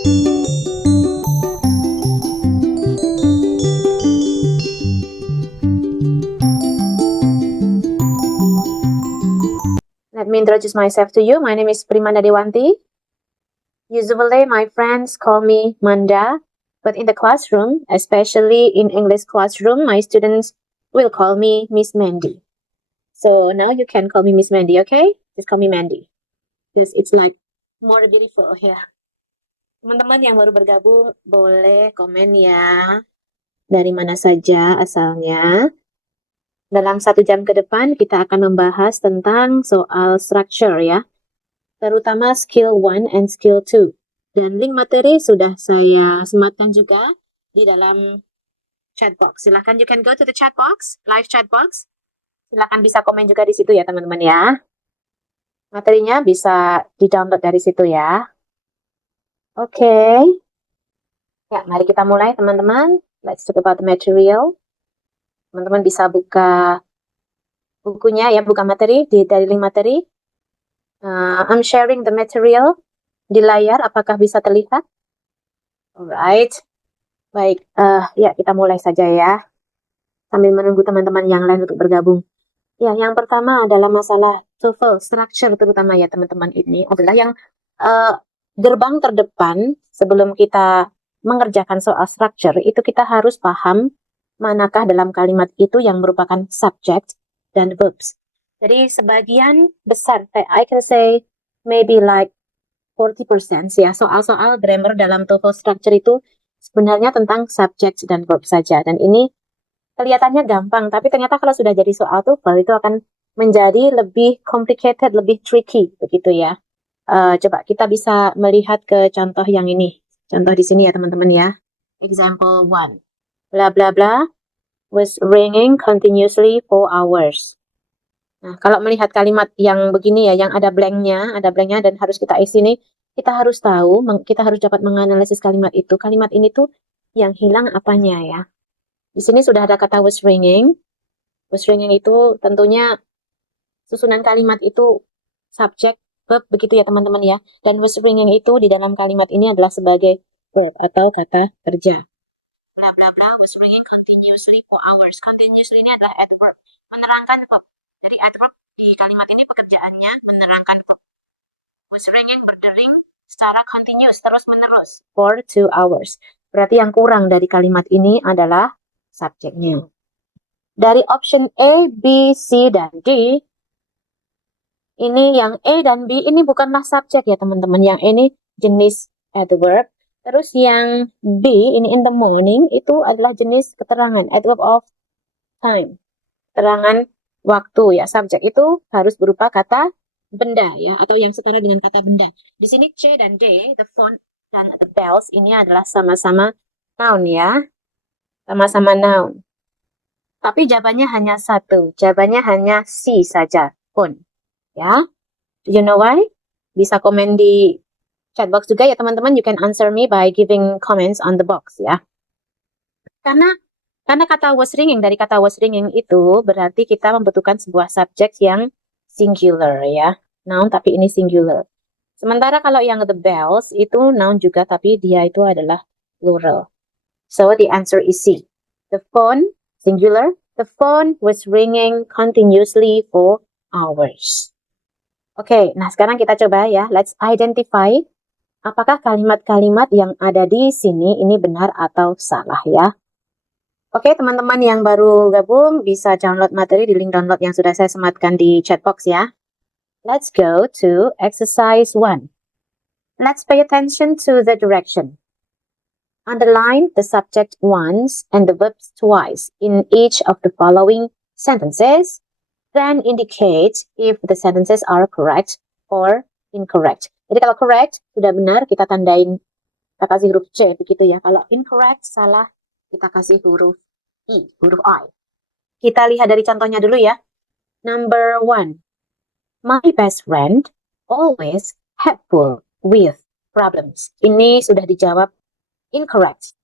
Let me introduce myself to you. My name is Primanda Dewanti. Usually, my friends call me Manda, but in the classroom, especially in English classroom, my students will call me Miss Mandy. So now you can call me Miss Mandy, okay? Just call me Mandy, because it's like more beautiful here. Teman-teman yang baru bergabung, boleh komen ya. Dari mana saja asalnya. Dalam 1 jam ke depan, kita akan membahas tentang soal structure ya. Terutama skill 1 and skill 2. Dan link materi sudah saya sematkan juga di dalam chat box. Silahkan you can go to the chat box, live chat box. Silahkan bisa komen juga di situ ya teman-teman ya. Materinya bisa di-download dari situ ya. Oke. Ya, mari kita mulai teman-teman. Let's talk about the material. Teman-teman bisa buka bukunya ya, buka materi dari link materi. I'm sharing the material di layar, apakah bisa terlihat? Alright. Baik, ya kita mulai saja ya. Sambil menunggu teman-teman yang lain untuk bergabung. Ya, yang pertama adalah masalah TOEFL structure terutama ya teman-teman, ini adalah yang gerbang terdepan sebelum kita mengerjakan soal structure, itu kita harus paham manakah dalam kalimat itu yang merupakan subject dan verbs. Jadi sebagian besar, I can say maybe like 40% ya, soal-soal grammar dalam TOEFL structure itu sebenarnya tentang subject dan verb saja. Dan ini kelihatannya gampang, tapi ternyata kalau sudah jadi soal TOEFL itu akan menjadi lebih complicated, lebih tricky begitu ya. Coba kita bisa melihat ke contoh yang ini. Contoh di sini ya teman-teman ya. Example 1. Blah blah blah was ringing continuously for hours. Nah, kalau melihat kalimat yang begini ya, yang ada blanknya dan harus kita isi nih, kita harus tahu, kita harus dapat menganalisis kalimat itu. Kalimat ini tuh yang hilang apanya ya. Di sini sudah ada kata was ringing. Was ringing itu tentunya susunan kalimat itu subjek, verb begitu ya teman-teman ya. Dan was ringing itu di dalam kalimat ini adalah sebagai verb atau kata kerja. Bla bla bla was ringing continuously for hours. Continuously ini adalah adverb, menerangkan verb. Jadi adverb di kalimat ini pekerjaannya menerangkan verb. Was ringing berdering secara continuous, terus menerus for 2 hours. Berarti yang kurang dari kalimat ini adalah subjeknya. Dari option A, B, C, dan D, ini yang A dan B ini bukanlah subjek ya teman-teman. Yang ini jenis adverb. Terus yang B ini in the morning itu adalah jenis keterangan, adverb of time. Keterangan waktu ya. Subjek itu harus berupa kata benda ya, atau yang setara dengan kata benda. Di sini C dan D, the phone dan the bells ini adalah sama-sama noun ya. Sama-sama noun. Tapi jawabannya hanya satu. Jawabannya hanya C saja, phone. Ya, do you know why? Bisa komen di chat box juga ya teman-teman. You can answer me by giving comments on the box ya. Karena kata was ringing, dari kata was ringing itu berarti kita membutuhkan sebuah subjek yang singular ya. Noun tapi ini singular. Sementara kalau yang the bells itu noun juga tapi dia itu adalah plural. So the answer is C. The phone, singular, the phone was ringing continuously for hours. Oke, nah sekarang kita coba ya, let's identify apakah kalimat-kalimat yang ada di sini ini benar atau salah ya. Oke, teman-teman yang baru gabung bisa download materi di link download yang sudah saya sematkan di chat box ya. Let's go to exercise 1. Let's pay attention to the direction. Underline the subject once and the verbs twice in each of the following sentences. Then indicate if the sentences are correct or incorrect. Jadi kalau correct, sudah benar, kita tandain, kita kasih huruf C, begitu ya. Kalau incorrect, salah, kita kasih huruf I, huruf I. Kita lihat dari contohnya dulu ya. Number 1. My best friend always helpful with problems. Ini sudah dijawab incorrect.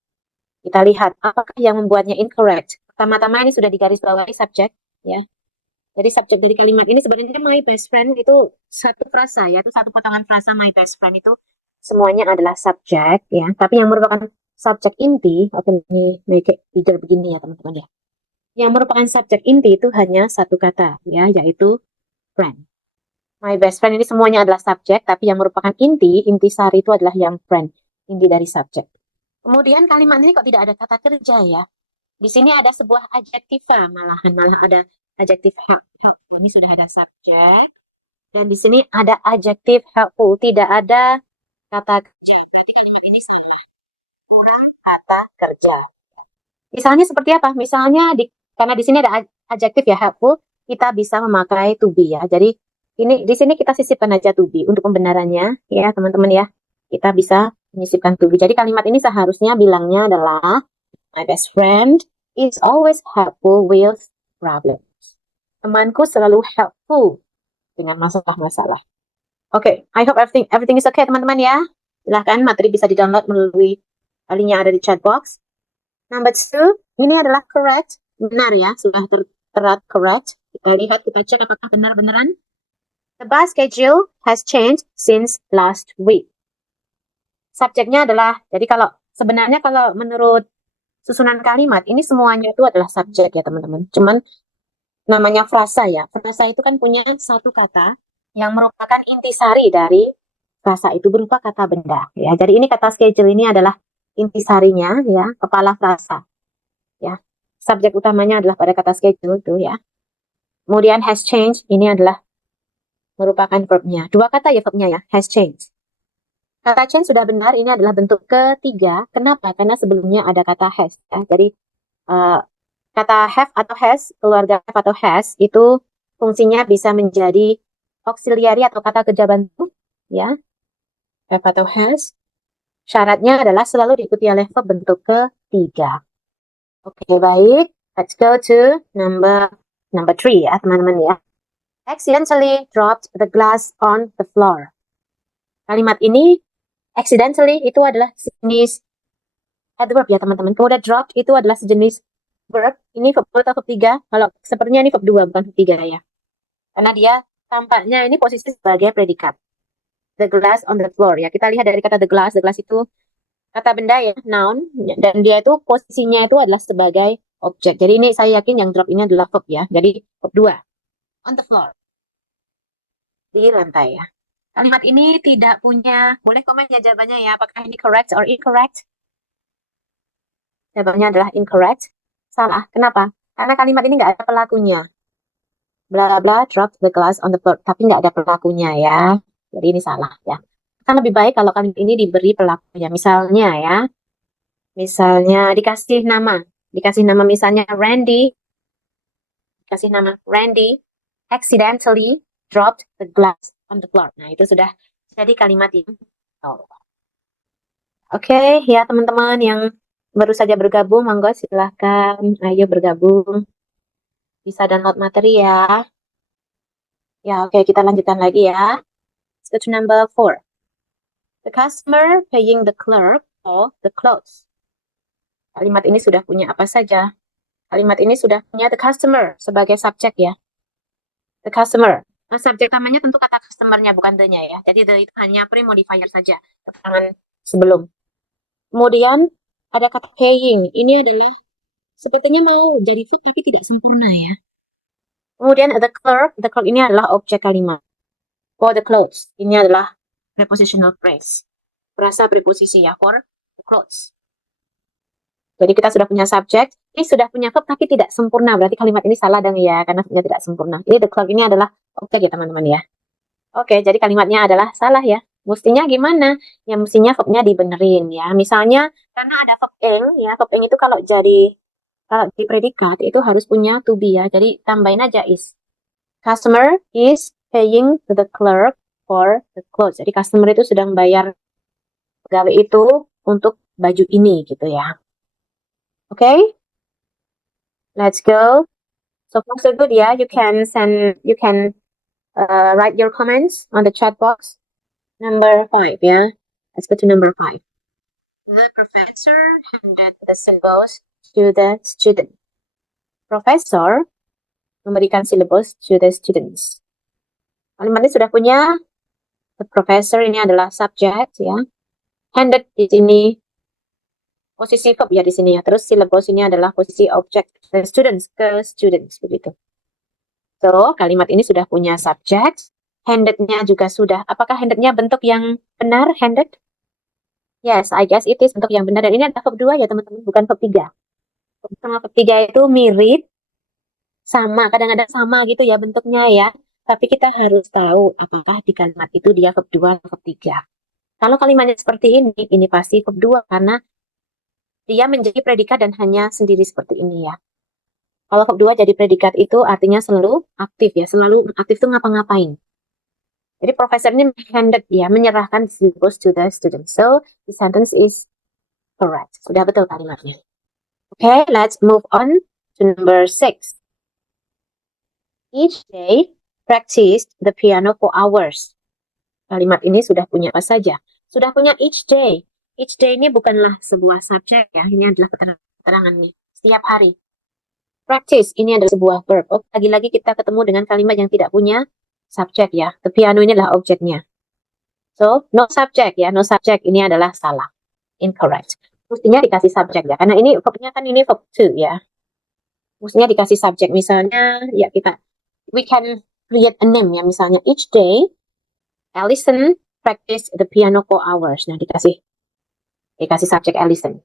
Kita lihat, apakah yang membuatnya incorrect? Pertama-tama ini sudah digarisbawahi subjek, ya. Jadi subjek dari kalimat ini sebenarnya my best friend itu satu frasa ya, itu satu potongan frasa my best friend itu semuanya adalah subjek ya, tapi yang merupakan subjek inti, oke, ini make it bigger begini ya teman-teman ya. Yang merupakan subjek inti itu hanya satu kata ya, yaitu friend. My best friend ini semuanya adalah subjek, tapi yang merupakan intisari itu adalah yang friend, inti dari subjek. Kemudian kalimat ini kok tidak ada kata kerja ya? Di sini ada sebuah adjektiva, malah ada adjektif helpful. Ini sudah ada subjek. Dan di sini ada adjektif helpful, tidak ada kata kerja. Berarti kalimat ini salah. Kurang kata kerja. Misalnya seperti apa? Misalnya karena di sini ada adjektif ya helpful, kita bisa memakai to be ya. Jadi ini di sini kita sisipkan aja to be untuk pembenarannya ya teman-teman ya. Kita bisa menyisipkan to be. Jadi kalimat ini seharusnya bilangnya adalah my best friend is always helpful with problems. Temanku selalu helpful dengan masalah-masalah. Oke, I hope everything is okay teman-teman ya. Silahkan materi bisa di-download melalui link yang ada di chat box. Number 2, ini adalah correct. Benar ya, sudah tertera correct. Kita lihat, kita cek apakah benar-benaran. The bus schedule has changed since last week. Subjeknya adalah, jadi sebenarnya kalau menurut susunan kalimat, ini semuanya itu adalah subjek ya teman-teman. Cuman namanya frasa ya. Frasa itu kan punya satu kata yang merupakan intisari dari frasa itu berupa kata benda ya. Jadi ini kata schedule ini adalah intisarinya ya, kepala frasa. Ya. Subjek utamanya adalah pada kata schedule itu ya. Kemudian has changed ini adalah merupakan verbnya. Dua kata ya verbnya ya, has changed. Kata change sudah benar, ini adalah bentuk ketiga. Kenapa? Karena sebelumnya ada kata has. Ya. Jadi kata have atau has, keluarga have atau has, itu fungsinya bisa menjadi auxiliary atau kata kerja bantu. Ya. Have atau has. Syaratnya adalah selalu diikuti oleh verb bentuk ketiga. Oke, baik. Let's go to number 3 ya, teman-teman ya. Accidentally dropped the glass on the floor. Kalimat ini accidentally itu adalah sejenis adverb ya teman-teman. Kemudian drop itu adalah sejenis verb. Ini verb atau verb 3. Kalau sepertinya ini verb 2 bukan verb 3 ya. Karena dia tampaknya ini posisi sebagai predikat. The glass on the floor ya. Kita lihat dari kata the glass itu kata benda ya, noun. Dan dia itu posisinya itu adalah sebagai objek. Jadi ini saya yakin yang drop ini adalah verb ya. Jadi verb 2. On the floor. Di lantai ya. Kalimat ini tidak punya, boleh komen ya jawabannya ya, apakah ini correct or incorrect? Jawabannya adalah incorrect. Salah. Kenapa? Karena kalimat ini nggak ada pelakunya. Bla bla bla, drop the glass on the floor. Tapi nggak ada pelakunya ya. Jadi ini salah ya. Kan lebih baik kalau kalimat ini diberi pelakunya. Misalnya ya. Misalnya dikasih nama. Dikasih nama misalnya Randy. Dikasih nama Randy accidentally dropped the glass on the floor. Nah, itu sudah jadi kalimat yang Oke, ya teman-teman yang baru saja bergabung, monggo silahkan, ayo bergabung. Bisa download materi ya. Ya, oke, kita lanjutkan lagi ya. Let's go to number 4. The customer paying the clerk for the clothes. Kalimat ini sudah punya apa saja? Kalimat ini sudah punya the customer sebagai subjek ya. The customer. Nah, subjek utamanya tentu kata customer-nya, bukan the-nya ya. Jadi the itu hanya pre-modifier saja, keterangan sebelum. Kemudian ada kata paying. Ini adalah sepertinya mau jadi verb tapi tidak sempurna ya. Kemudian the clerk ini adalah objek kalimat. For the clothes, ini adalah prepositional phrase. Frasa preposisi ya, for the clothes. Jadi kita sudah punya subjek, ini sudah punya verb tapi tidak sempurna. Berarti kalimat ini salah dong ya, karena verbnya tidak sempurna. Jadi the clerk ini adalah objek ya teman-teman ya. Oke, jadi kalimatnya adalah salah ya. Mestinya gimana? Ya mestinya verbnya dibenerin ya. Misalnya karena ada verb ing ya, verb ing itu kalau di predikat itu harus punya to be ya. Jadi tambahin aja is. Customer is paying to the clerk for the clothes. Jadi customer itu sudah membayar pegawai itu untuk baju ini gitu ya. Okay? Let's go. So far so good ya. You can write your comments on the chat box. Number 5 ya. Let's go to number 5. The professor handed the syllabus to the student. Professor memberikan syllabus to the students. Kalimat ini sudah punya the professor ini adalah subject ya. Handed di sini posisi verb ya di sini ya. Terus syllabus ini adalah posisi object students ke students begitu. So, kalimat ini sudah punya subject, handed-nya juga sudah. Apakah handed-nya bentuk yang benar, handed? Yes, I guess it is bentuk yang benar. Dan ini adalah verb 2 ya teman-teman, bukan verb 3. Verb sama verb 3 itu mirip, sama, kadang-kadang sama gitu ya bentuknya ya. Tapi kita harus tahu apakah di kalimat itu dia verb 2 atau verb 3. Kalau kalimatnya seperti ini pasti verb 2 karena dia menjadi predikat dan hanya sendiri seperti ini ya. Kalau verb 2 jadi predikat itu artinya selalu aktif ya, selalu aktif itu ngapa-ngapain. Jadi profesor ini handed ya, menyerahkan syllabus to the student. So, the sentence is correct. Sudah betul kalimatnya. Okay, let's move on to number 6. Each day, practice the piano for hours. Kalimat ini sudah punya apa saja? Sudah punya each day. Each day ini bukanlah sebuah subjek ya, ini adalah keterangan nih. Setiap hari. Practice, ini adalah sebuah verb. Oh, lagi-lagi kita ketemu dengan kalimat yang tidak punya subjek ya. The piano ini adalah objeknya. So, no subject ya. No subject ini adalah salah. Incorrect. Mestinya dikasih subjek ya. Karena ini verbnya kan ini verb to ya. Mestinya dikasih subjek. Misalnya, ya we can create a name ya. Misalnya, each day, Allison practice the piano for hours. Nah, dikasih subjek Allison.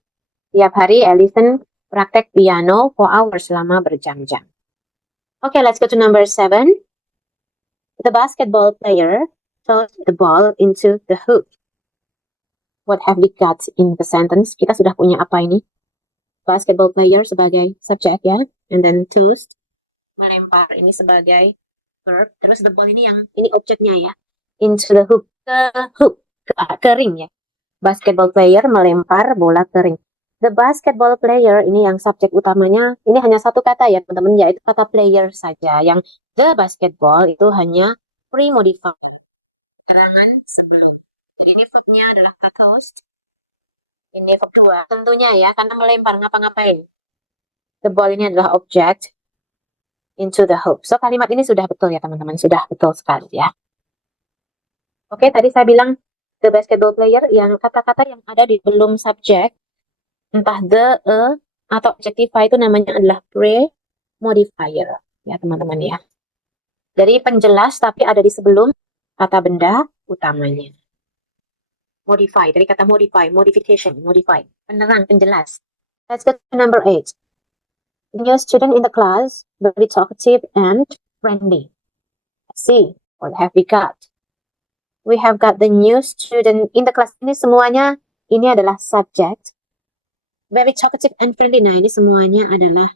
Tiap hari Allison praktek piano for hours selama berjam-jam. Okay, let's go to number 7. The basketball player tossed the ball into the hoop. What have we got in the sentence? Kita sudah punya apa ini? Basketball player sebagai subjek ya. And then tossed, melempar ini sebagai verb. Terus the ball ini objeknya ya. Into the hoop. Ke ring ya. Basketball player melempar bola ke ring. The basketball player ini yang subjek utamanya, ini hanya satu kata ya teman-teman, yaitu kata player saja. Yang the basketball itu hanya pre-modifier. Keterangan sebelum. Jadi ini verbnya adalah tossed. Ini verb 2. Tentunya ya, karena melempar ngapa-ngapain. The ball ini adalah object into the hoop. So kalimat ini sudah betul ya teman-teman, sudah betul sekali ya. Oke, tadi saya bilang the basketball player yang kata-kata yang ada di belum subjek, entah the, atau adjectify itu namanya adalah pre-modifier. Ya teman-teman ya. Jadi penjelas tapi ada di sebelum kata benda utamanya. Modify, dari kata modify, modification, modify. Penerang, penjelas. Let's go to number 8. The new student in the class, very talkative and friendly. Let's see, what have we got? We have got the new student in the class. Ini semuanya, ini adalah subject. Very talkative and friendly. Nah, ini semuanya adalah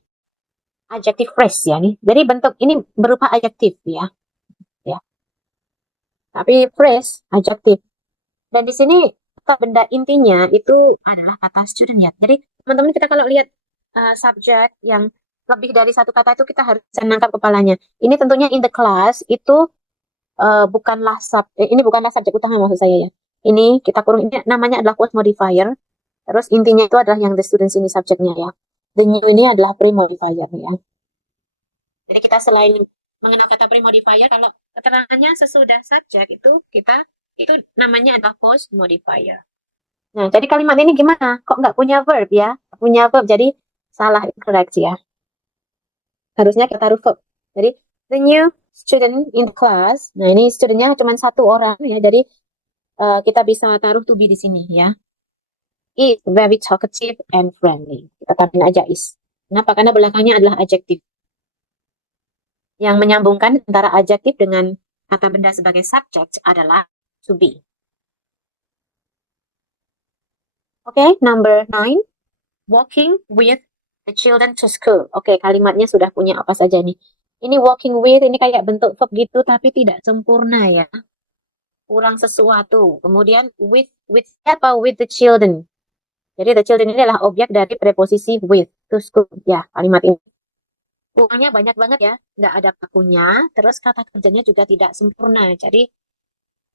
adjective phrase ya nih. Jadi bentuk ini berupa adjektif ya. Ya. Tapi phrase adjektif. Dan di sini kata benda intinya itu adalah kata student ya. Jadi teman-teman kita kalau lihat subjek yang lebih dari satu kata itu kita harus bisa nangkap kepalanya. Ini tentunya in the class itu ini bukanlah subjek utama maksud saya ya. Ini kita kurung, ini namanya adalah quote modifier. Terus intinya itu adalah yang the students ini subjeknya ya. The new ini adalah pre-modifier ya. Jadi kita selain mengenal kata pre-modifier, kalau keterangannya sesudah subjek itu namanya adalah post modifier. Nah, jadi kalimat ini gimana? Kok nggak punya verb ya? Nggak punya verb, jadi salah, incorrect ya. Harusnya kita taruh verb. Jadi the new student in the class. Nah, ini studentnya cuma satu orang ya. Jadi kita bisa taruh to be di sini ya. Is very talkative and friendly. Kita tambahin aja is. Kenapa? Karena belakangnya adalah adjektif. Yang menyambungkan antara adjektif dengan kata benda sebagai subject adalah to be. Oke, number 9. Walking with the children to school. Oke, kalimatnya sudah punya apa saja nih. Ini walking with, ini kayak bentuk verb gitu, tapi tidak sempurna ya. Kurang sesuatu. Kemudian with siapa? With the children. Jadi the children ini adalah objek dari preposisi with to school. Ya, kalimat ini. Kurangnya banyak banget ya. Nggak ada pakunya. Terus kata kerjanya juga tidak sempurna. Jadi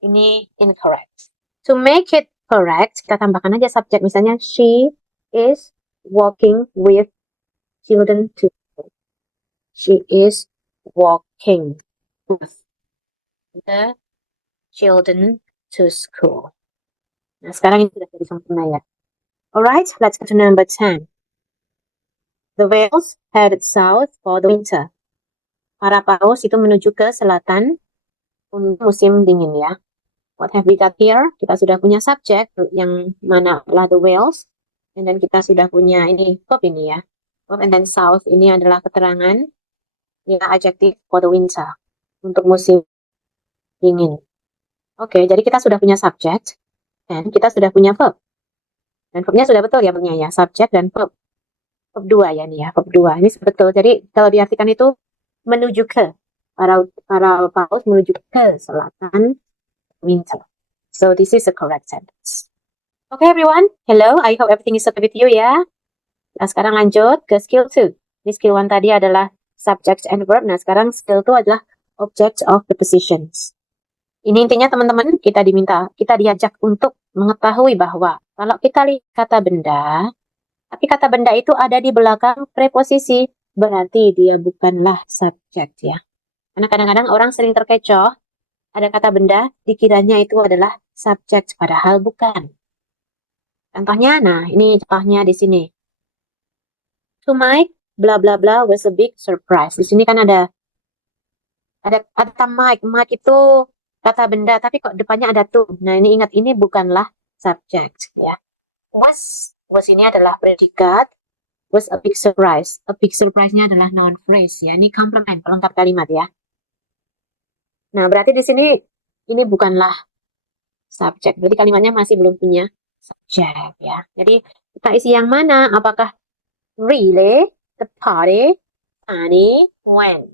ini incorrect. To make it correct, kita tambahkan aja subjek. Misalnya, she is walking with children to school. She is walking with the children to school. Nah, sekarang ini sudah jadi sempurna ya. Alright, let's go to number 10. The whales headed south for the winter. Para paus itu menuju ke selatan untuk musim dingin ya. What have we got here? Kita sudah punya subject yang mana adalah the whales. And then kita sudah punya ini verb ini ya. Verb and then south ini adalah keterangan ya adjective for the winter. Untuk musim dingin. Oke, jadi kita sudah punya subject dan kita sudah punya verb. Dan verbnya sudah betul ya verbnya ya, subject dan verb. Verb 2 ya nih ya, verb 2. Ini betul. Jadi kalau diartikan itu menuju ke. Para paus menuju ke selatan winter. So this is a correct sentence. Okay everyone, hello. I hope everything is okay with you ya. Nah sekarang lanjut ke skill 2. Ini skill 1 tadi adalah subject and verb. Nah sekarang skill 2 adalah object of prepositions. Ini intinya teman-teman, kita diajak untuk mengetahui bahwa kalau kita lihat kata benda, tapi kata benda itu ada di belakang preposisi, berarti dia bukanlah subjek ya. Karena kadang-kadang orang sering terkecoh, ada kata benda, dikiranya itu adalah subjek, padahal bukan. Contohnya, nah ini contohnya di sini. To Mike, bla bla bla was a big surprise. Di sini kan ada Mike. Mike itu kata benda, tapi kok depannya ada to. Nah, ini ingat, ini bukanlah subject ya. Was ini adalah predikat. Was a big surprise. A big surprise-nya adalah noun phrase ya. Ini complement, pelengkap kalimat ya. Nah, berarti di sini ini bukanlah subject. Berarti kalimatnya masih belum punya subject ya. Jadi kita isi yang mana? Apakah really, the party, funny, when?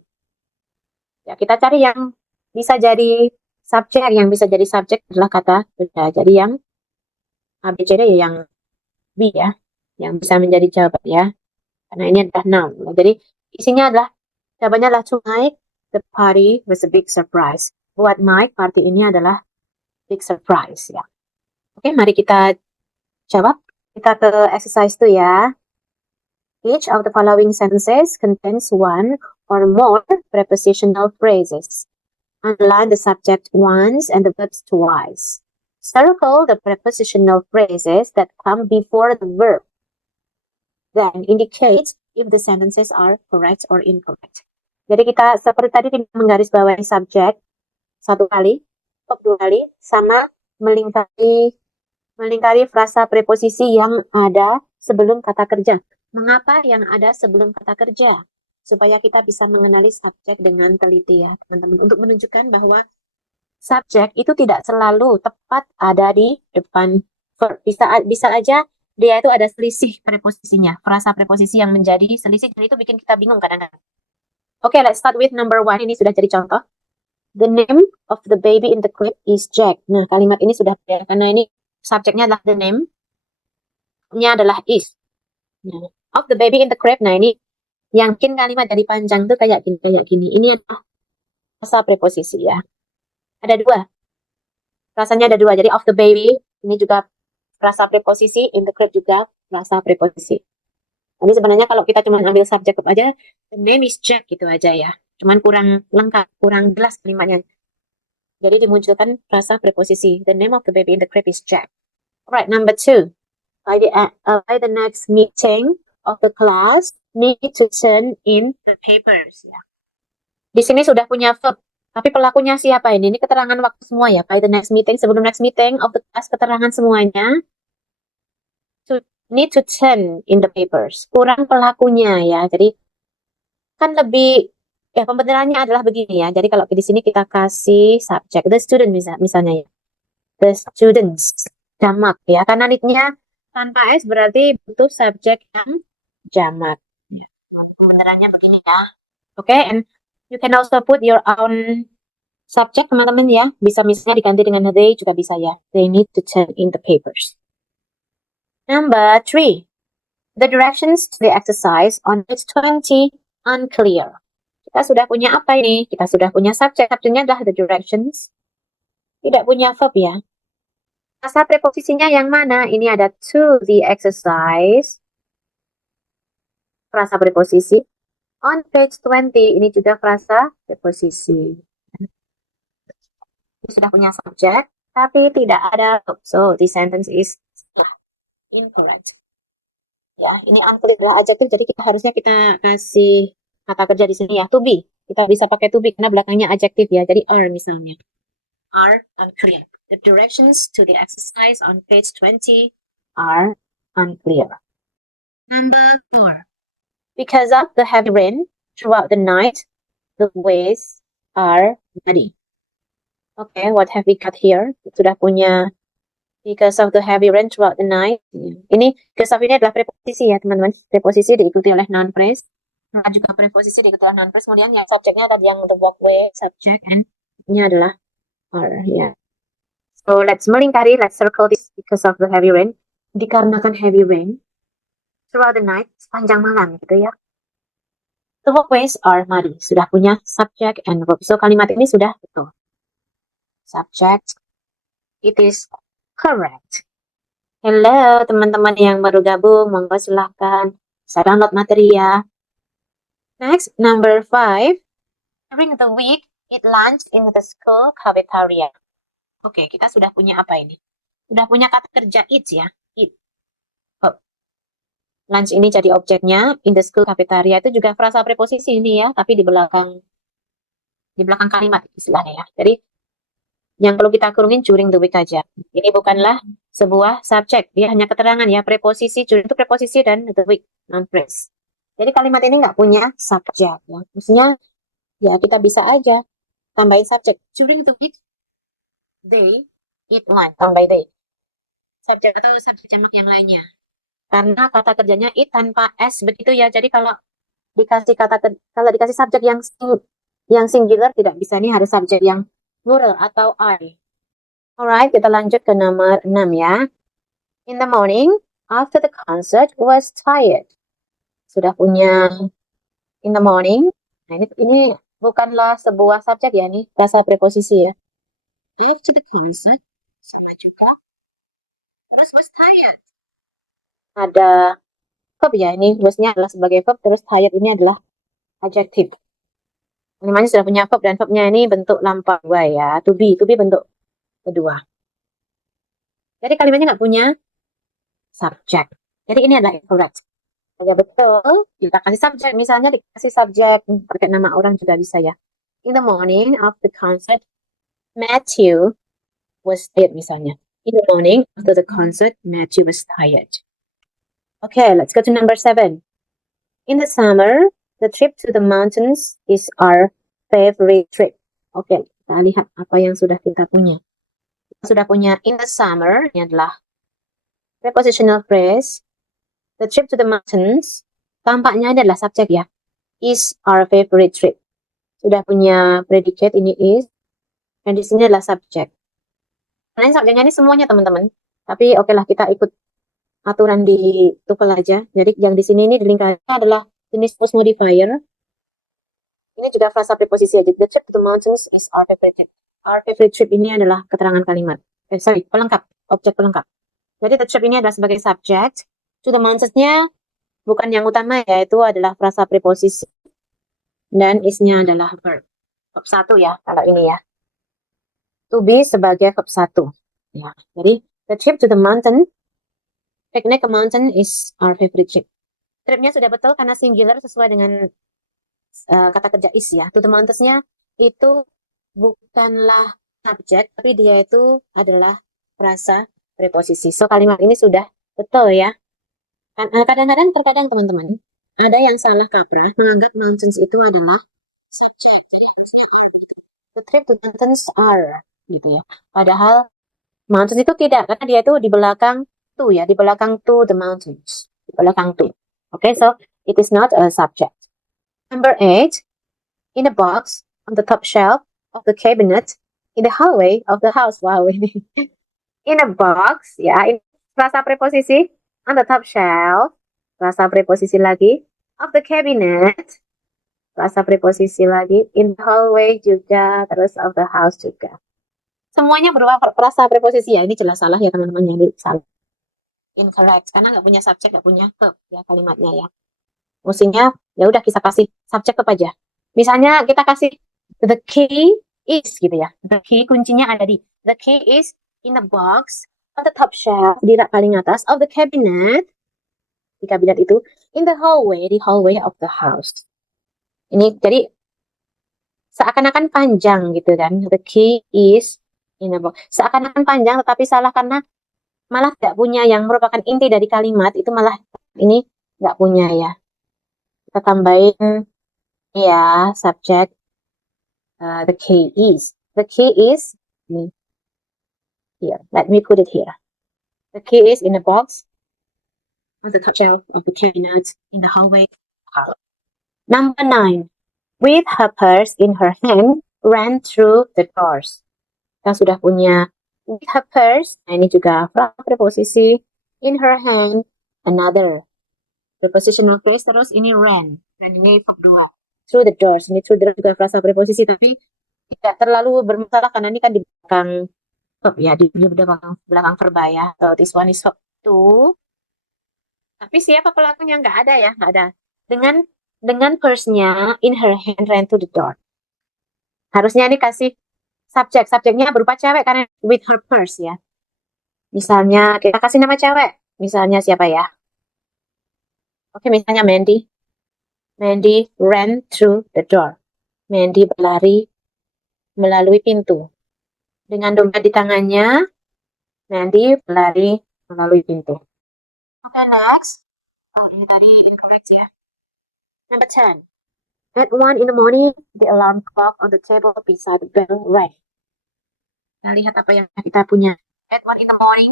Ya, kita cari yang bisa jadi subjek. Yang bisa jadi subjek adalah kata benda. Jadi yang ABCD ya yang B ya. Yang bisa menjadi jawaban ya. Karena ini adalah noun. Jadi isinya adalah, jawabannya adalah to Mike, the party was a big surprise. Buat Mike, party ini adalah big surprise ya. Oke, mari kita jawab. Kita ke exercise 2 ya. Each of the following sentences contains one or more prepositional phrases. Underline the subject once and the verbs twice. Circle the prepositional phrases that come before the verb. Then indicate if the sentences are correct or incorrect. Jadi kita seperti tadi kita menggarisbawahi subjek 1 kali, verb 2 kali, sama melingkari frasa preposisi yang ada sebelum kata kerja. Mengapa yang ada sebelum kata kerja? Supaya kita bisa mengenali subjek dengan teliti ya teman-teman. Untuk menunjukkan bahwa subjek itu tidak selalu tepat ada di depan verb. Bisa aja dia itu ada selisih preposisinya. Frasa preposisi yang menjadi selisih. Jadi itu bikin kita bingung kadang-kadang. Oke, let's start with number 1. Ini sudah jadi contoh. The name of the baby in the crib is Jack. Nah, kalimat ini sudah ya, karena ini subjeknya adalah the name. Nya adalah is. Nah, of the baby in the crib. Nah, ini yang bikin kalimat jadi panjang tuh kayak gini. Ini adalah frasa preposisi ya. Ada 2. Frasanya ada 2. Jadi of the baby ini juga frasa preposisi, in the crib juga frasa preposisi. Jadi sebenarnya kalau kita cuma ambil subjek aja, the name is Jack gitu aja ya. Cuman kurang lengkap, kurang jelas kalimatnya. Jadi dimunculkan frasa preposisi. The name of the baby in the crib is Jack. Alright, number 2. By the next meeting of the class, need to turn in the papers. Ya. Di sini sudah punya verb, tapi pelakunya siapa ini? Ini keterangan waktu semua ya. By the next meeting, sebelum next meeting of the class, keterangan semuanya. Need to turn in the papers. Kurang pelakunya ya. Jadi kan lebih ya pembenarannya adalah begini ya. Jadi kalau di sini kita kasih subject the student misalnya ya. The students jamak ya. Karena nitnya tanpa S berarti butuh subjek yang jamak. Ya. Pembenarannya begini ya. Oke, and you can also put your own subject teman-teman ya. Bisa misalnya diganti dengan they juga bisa ya. They need to turn in the papers. Number 3. The directions to the exercise on page 20 unclear. Kita sudah punya apa ini? Kita sudah punya subject. Subjeknya adalah the directions. Tidak punya verb ya. Frasa preposisinya yang mana? Ini ada to the exercise. Frasa preposisi. On page 20, ini juga frasa preposisi. Ini sudah punya subject. Tapi tidak ada verb. So, this sentence is incorrect. Ya, ini unclear adalah adjective, jadi harusnya kita kasih kata kerja di sini ya, to be. Kita bisa pakai to be karena belakangnya adjective ya. Jadi are misalnya. Are unclear. The directions to the exercise on page 20 are unclear. Number 4. Because of the heavy rain throughout the night, the ways are muddy. Okay, what have we got here? Sudah punya because of the heavy rain throughout the night. Ini because of ini adalah preposisi ya teman-teman. Preposisi diikuti oleh noun phrase. Nah, juga preposisi diikuti oleh noun phrase. Kemudian yang subjeknya tadi yang the walkway, subject, and ini adalah are. Ya. So let's melingkari, let's circle this because of the heavy rain. Dikarenakan heavy rain throughout the night, sepanjang malam gitu ya. The walkways are muddy. Sudah punya subject and verb. So kalimat ini sudah betul. Subject, it is correct. Hello teman-teman yang baru gabung, monggo silahkan bisa download materi ya. Next, number 5. During the week, eat lunch in the school cafeteria. Oke, kita sudah punya apa ini? Sudah punya kata kerja eat ya. Eat. Oh. Lunch ini jadi objeknya. In the school cafeteria itu juga frasa preposisi ini ya, tapi di belakang kalimat istilahnya ya. Jadi yang perlu kita kurungin during the week aja. Ini bukanlah sebuah subjek, dia hanya keterangan ya, preposisi, during itu preposisi dan the week, noun phrase. Jadi kalimat ini nggak punya subjek ya. Maksudnya ya kita bisa aja tambahin subjek. During the week, they eat lunch, tambah they. Subjek atau subjek jamak yang lainnya. Karena kata kerjanya eat tanpa s begitu ya. Jadi kalau dikasih subjek yang singular tidak bisa, nih harus subjek yang plural atau I. Alright, kita lanjut ke nomor 6 ya. In the morning, after the concert, was tired. Sudah punya in the morning. Nah, ini bukanlah sebuah subjek ya, nih rasa preposisi ya. After the concert, sama juga. Terus was tired. Ada verb ya, ini wasnya adalah sebagai verb, terus tired ini adalah adjective. Namanya sudah punya verb dan verbnya ini bentuk lampau ya. To be bentuk kedua. Jadi kalimatnya nggak punya subjek. Jadi ini adalah incorrect. Ya betul, kita kasih subjek. Misalnya dikasih subjek pakai nama orang juga bisa ya. In the morning of the concert, Matthew was tired misalnya. In the morning after the concert, Matthew was tired. Okay, let's go to number 7. In the summer, the trip to the mountains is our favorite trip. Oke, kita lihat apa yang sudah kita punya. Kita sudah punya in the summer, ini adalah prepositional phrase. The trip to the mountains, tampaknya ini adalah subjek ya. Is our favorite trip. Sudah punya predicate, ini is. Dan di sini adalah subjek. Karena subjeknya ini semuanya teman-teman. Tapi oke lah, kita ikut aturan di TOEFL aja. Jadi yang di sini ini dilingkari adalah jenis post modifier. Ini juga frasa preposisi aja. The trip to the mountains is our favorite trip. Our favorite trip ini adalah keterangan kalimat. Pelengkap. Objek pelengkap. Jadi the trip ini adalah sebagai subject. To the mountains-nya bukan yang utama, yaitu adalah frasa preposisi. Dan is-nya adalah verb. Verb 1 ya, kalau ini ya. To be sebagai verb 1. Ya, jadi the trip to the mountain, picnic ke mountain is our favorite trip. Tripnya sudah betul karena singular sesuai dengan kata kerja is ya. To the mountains-nya itu bukanlah subjek, tapi dia itu adalah frasa preposisi. So kalimat ini sudah betul ya. Kadang-kadang teman-teman ada yang salah kaprah menganggap mountains itu adalah subjek. The trip to mountains are gitu ya. Padahal mountains itu tidak, karena dia itu di belakang to ya, di belakang to the mountains, di belakang to. Okay, so it is not a subject. Number 8, in a box on the top shelf of the cabinet in the hallway of the house. Wow, ini in a box ya, ini frasa preposisi. On the top shelf, frasa preposisi lagi. Of the cabinet, frasa preposisi lagi. In the hallway juga, terus of the house juga. Semuanya berupa frasa preposisi ya. Ini jelas salah ya teman-teman, yang salah. Incorrect, karena nggak punya subjek, nggak punya verb ya kalimatnya ya. Mestinya ya udah kita kasih subjek verb aja. Misalnya kita kasih the key is gitu ya. The key kuncinya ada di. The key is in a box on the top shelf, di rak paling atas of the cabinet, di kabinet itu, in the hallway, di hallway of the house. Ini jadi seakan-akan panjang gitu kan. The key is in a box. Seakan-akan panjang tetapi salah karena malah tidak punya yang merupakan inti dari kalimat itu, malah ini nggak punya ya. Kita tambahin ya subject the key is. The key is ini. Here, let me put it here. The key is in a box on the top shelf of the cabinet in the hallway. Number 9. With her purse in her hand, ran through the doors. Kita sudah punya with her purse. Nah, ini juga preposisi in her hand, another prepositional phrase. Terus ini ran. Dan ini verb 2. Through the doors. Ini through the doors juga frasa preposisi, tapi tidak terlalu bermasalah karena ini kan di belakang verb ya, di belakang verba ya. So this one is verb 2. Tapi siapa pelakunya? Nggak ada ya, nggak ada. Dengan purse-nya in her hand ran to the door. Harusnya ini kasih subjek. Subjeknya berupa cewek karena with her purse ya. Misalnya kita kasih nama cewek. Misalnya siapa ya? Oke, misalnya Mandy. Mandy ran through the door. Mandy berlari melalui pintu. Dengan dompet di tangannya, Mandy berlari melalui pintu. Okay, next. Oh, ini tadi incorrect ya. Number 10. At 1 in the morning, the alarm clock on the table beside the bell rang. Kita lihat apa yang kita punya. At 1 in the morning.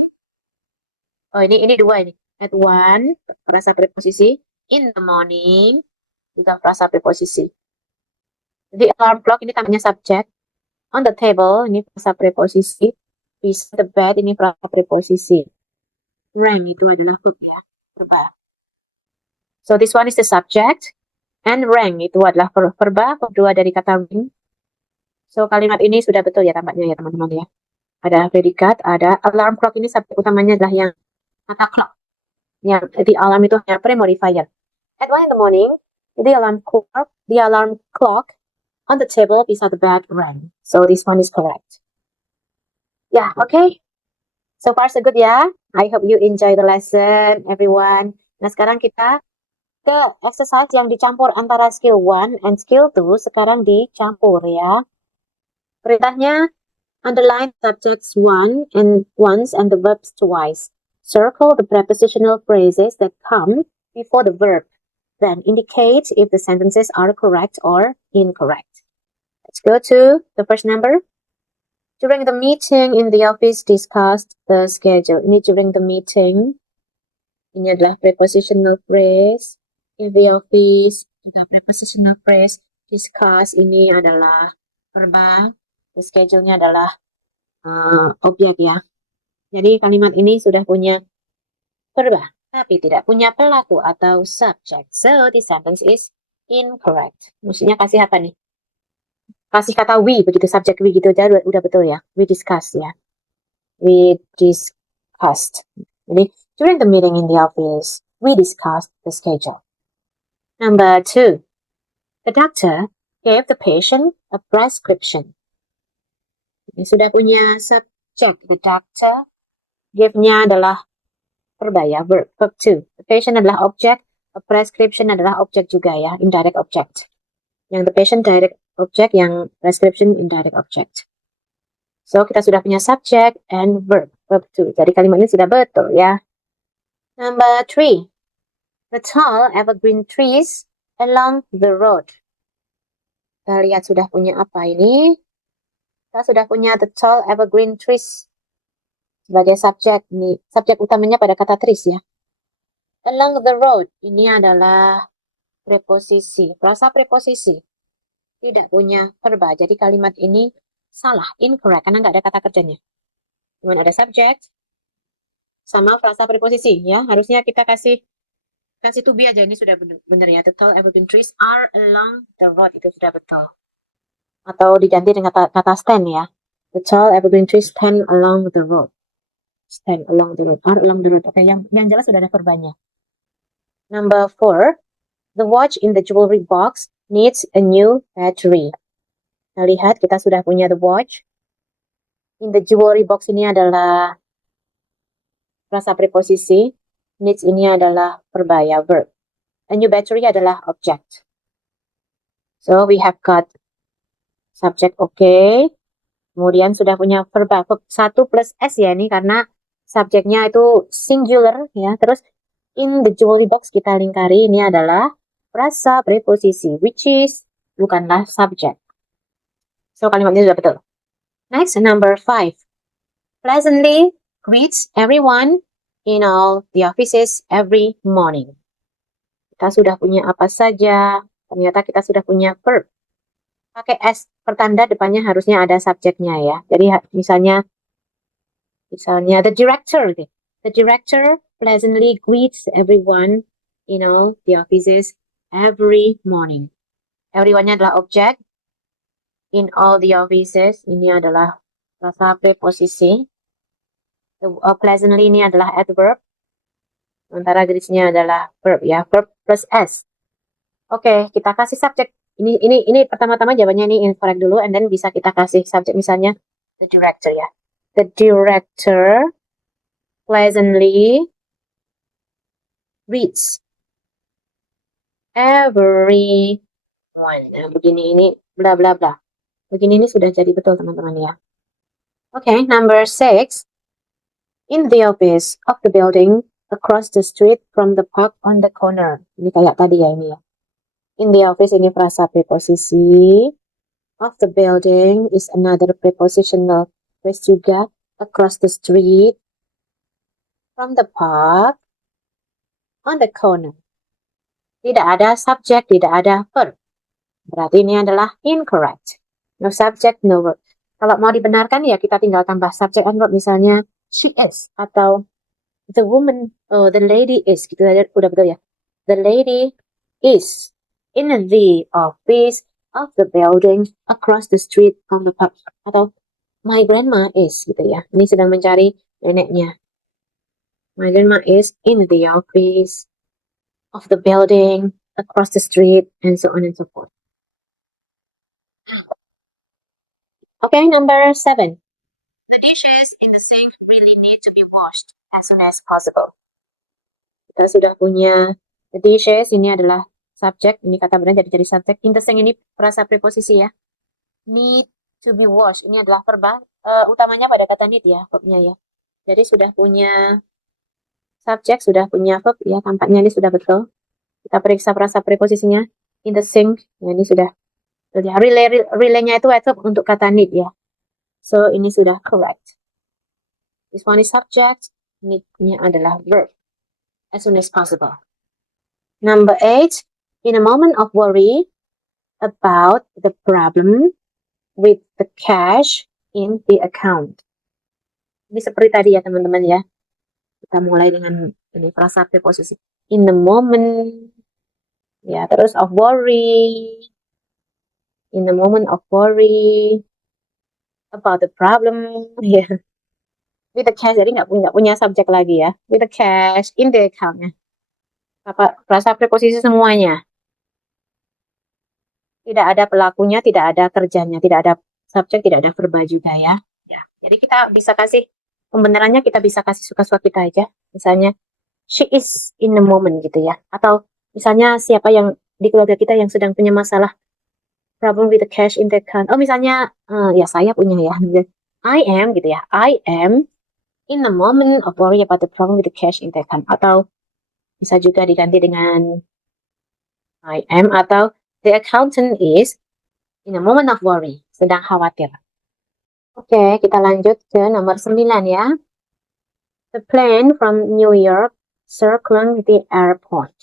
Oh, ini 2 ini. At 1, frasa preposisi. In the morning, juga frasa preposisi. Jadi alarm clock ini tampaknya subjek. On the table, ini frasa preposisi. Beside the bed, ini frasa preposisi. Rang itu adalah verb ya. Verba. So this one is the subject. And rang itu adalah verba, verb 2 dari kata ring. So kalimat ini sudah betul ya tampaknya ya teman-teman ya. Ada predikat, ada alarm clock, ini subjek utamanya adalah yang kata clock. Yang di alarm itu hanya pre-modifier. At 1 in the morning, the alarm clock on the table beside the bed rang. So this one is correct. Yeah, okay. So far so good ya. I hope you enjoy the lesson, everyone. Nah, sekarang kita ke exercise yang dicampur antara skill 1 and skill 2. Sekarang dicampur ya. Perintahnya, underline subjects once and the verbs twice. Circle the prepositional phrases that come before the verb. Then indicate if the sentences are correct or incorrect. Let's go to the first number. During the meeting in the office, discussed the schedule. Ini during the meeting. Ini adalah prepositional phrase. In the office, juga prepositional phrase. Discuss ini adalah verba. The schedule-nya adalah objek ya. Jadi kalimat ini sudah punya verba, tapi tidak punya pelaku atau subject. So, the sentence is incorrect. Maksudnya kasih apa nih? Kasih kata we, begitu subjek we gitu aja udah betul ya. We discussed ya. We discussed. Jadi, during the meeting in the office, we discussed the schedule. Number 2. The doctor gave the patient a prescription. Ini sudah punya subject. The doctor give-nya adalah verba ya, verb 2. The patient adalah objek, a prescription adalah objek juga ya, indirect object. Yang the patient direct object, yang prescription indirect object. So, kita sudah punya subject and verb 2. Jadi kalimat ini sudah betul ya. Number 3. The tall evergreen trees along the road. Kita lihat sudah punya apa ini. Kita sudah punya the tall evergreen trees sebagai subjek. Ini subjek utamanya pada kata trees ya. Along the road, ini adalah preposisi, frasa preposisi. Tidak punya verba, jadi kalimat ini salah, incorrect, karena nggak ada kata kerjanya. Cuma ada subject sama frasa preposisi ya. Harusnya kita kasih to be aja, ini sudah benar ya. The tall evergreen trees are along the road, itu sudah betul. Atau diganti dengan kata stand ya. The tall evergreen trees stand along the road. Stand along the road, are along the road. Oke, yang jelas sudah ada verbanya. Number 4. The watch in the jewelry box needs a new battery. Nah, lihat kita sudah punya the watch In the jewelry box ini adalah frasa preposisi. Needs ini adalah verba ya, verb. A new battery adalah object. So we have got subject okay. Kemudian sudah punya verba 1 plus S ya ini karena subjeknya itu singular ya. Terus in the jewelry box kita lingkari ini adalah frasa preposisi which is bukanlah subject. So kalimatnya sudah betul. Next, number 5. Pleasantly greets everyone in all the offices every morning. Kita sudah punya apa saja? Ternyata kita sudah punya verb. Pakai S pertanda depannya harusnya ada subjeknya ya. Jadi misalnya the director. The director pleasantly greets everyone in all the offices every morning. Everyone-nya adalah objek. In all the offices ini adalah frasa preposisi. Pleasantly ini adalah adverb. Sementara greets-nya adalah verb ya, verb plus S. Oke, kita kasih subjek. Ini pertama-tama jawabannya ini incorrect dulu, and then bisa kita kasih subjek misalnya the director ya. The director pleasantly greets everyone. Nah, begini ini bla bla bla. Begini ini sudah jadi betul teman-teman ya. Oke, number 6. In the office of the building across the street from the park on the corner. Ini kayak tadi ya ini ya. In the office ini frasa preposisi. Of the building is another prepositional phrase juga. Across the street. From the park. On the corner. Tidak ada subjek, tidak ada verb. Berarti ini adalah incorrect. No subject, no verb. Kalau mau dibenarkan ya kita tinggal tambah subject and verb. Misalnya she is atau the woman, the lady is. Gitu aja udah betul ya. The lady is in the office of the building across the street from the park. Atau my grandma is gitu ya. Ini sedang mencari neneknya. My grandma is in the office of the building across the street and so on and so forth. Okay, number 7. The dishes in the sink really need to be washed as soon as possible. Kita sudah punya the dishes, ini adalah subjek, ini kata benar jadi subjek. In the sink ini frasa preposisi ya. Need to be washed, ini adalah verba, utamanya pada kata need ya, verbnya ya. Jadi sudah punya subjek, sudah punya verb ya, tampaknya ini sudah betul. Kita periksa frasa preposisinya. In the sink, ya ini sudah. Relay-nya itu verb untuk kata need ya. So, ini sudah correct. This one is subject, need-nya adalah verb. As soon as possible. Number 8, in a moment of worry about the problem with the cash in the account. Ini seperti tadi ya teman-teman ya. Kita mulai dengan ini frasa preposisi. In the moment, ya terus of worry. In the moment of worry about the problem, ya. Yeah. With the cash, jadi nggak punya subjek lagi ya. With the cash in the account. Apa frasa preposisi semuanya. Tidak ada pelakunya, tidak ada kerjanya, tidak ada subjek, tidak ada verba juga ya. Ya. Jadi kita bisa kasih pembenarannya, kita bisa kasih suka-suka kita aja. Misalnya she is in the moment gitu ya. Atau misalnya siapa yang di keluarga kita yang sedang punya masalah problem with the cash in the account. Oh misalnya ya saya punya ya. I am gitu ya. I am in the moment of worry about the problem with the cash in the account. Atau bisa juga diganti dengan I am atau the accountant is in a moment of worry. Sedang khawatir. Oke, kita lanjut ke nomor 9 ya. The plane from New York circling the airport.